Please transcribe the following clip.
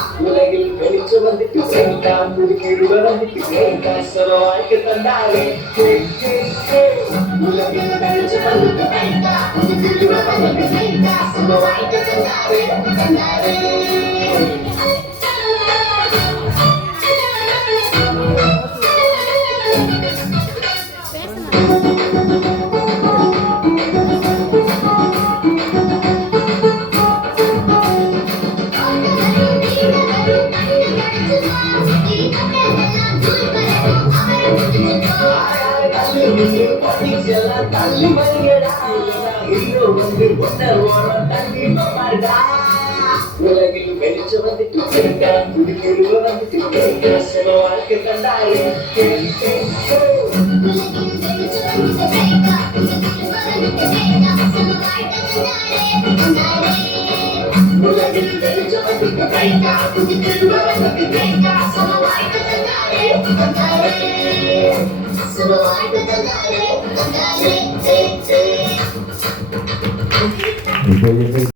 உலகில் வெளிச்சு வந்துட்டு வேண்டாம் முதுகிருட வந்துட்டு வேண்டாம் சம வாழ்க்கை தந்தாரே உலகில் வெளிச்சு வந்துட்டு வேண்டாம் முதுகிருட வந்துட்டு வேண்டாம் சம வாழ்க்கை தந்தாரே தள்ளி வருகிறா ஹீரோ வந்து கொண்ட ஓரம் தள்ளி பாருடா உலகில் வெளிச்சு வந்துட்டு கேட்கா குடிக்கிருவ வந்துட்டு கேட்கா சில வாழ்க்கை தந்தாரே உலகில் வெளிச்சு வந்துட்டு கேட்கா குடிக்கிருவ வந்துட்டு கேட்கா சில வாழ்க்கை தந்தாரே சில வாழ்க்கை தந்தாரே